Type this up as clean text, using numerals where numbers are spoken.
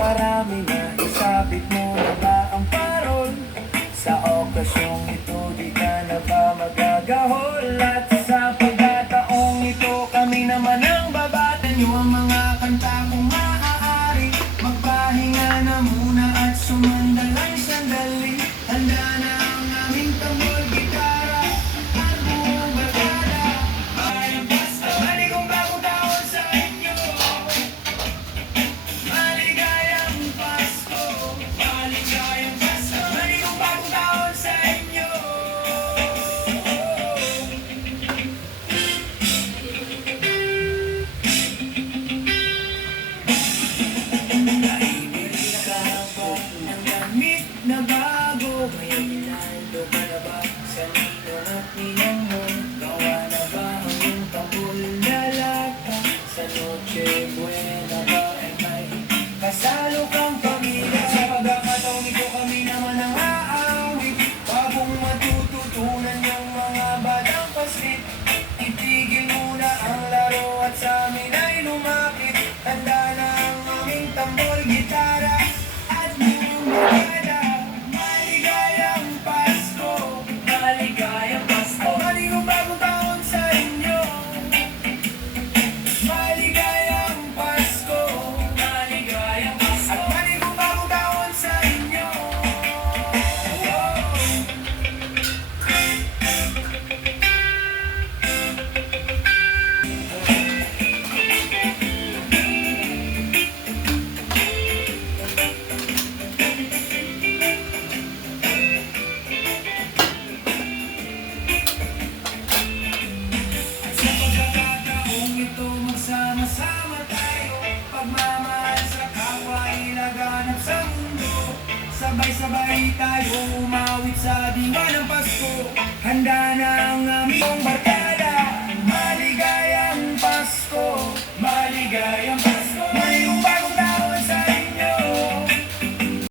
marami na, isabit mo na ba ang parol? Sa okasyong ito di ka na ba magagahol? At sa pagkataong ito kami naman ang babatan nyo ang mga kanta kung maaari. Magpahinga na muna at sumandalay sandali. Handa na ang aming tambol, gitara at buong barkada. Bayang Pasko, maligong bagong taon sa inyo. Maligayang Pasko, maligayang Pasko, maligong bagong taon sa inyo. Naibili ka ba ng damit na bago? May minaldo ka na ba sa ninong at ninang mo? Gawa na ba ang iyong tambol lalaka? Sa Noche Buena ba ay may kasalo kang pamilya? Sa pagkakataong ito kami naman ang aawit. Bagong matututunan ng mga batang paslit. Itigil muna ang laro at sa amin ay lumapit. Tanda na ang aming tambol, gitara at buong barkada. Maligayang Pasko, maligayang Pasko, maligong bagong taon sa inyo. Maligayang Pasko, maligayang Pasko, at maligong bagong taon sa inyo. Sa pagkakataong ito magsama-sama tayo. Pagmamahal sa kapwa ilaganap sa mundo. Sabay-sabay tayo umawit sa diwa ng Pasko. Handa na ang aming barkada.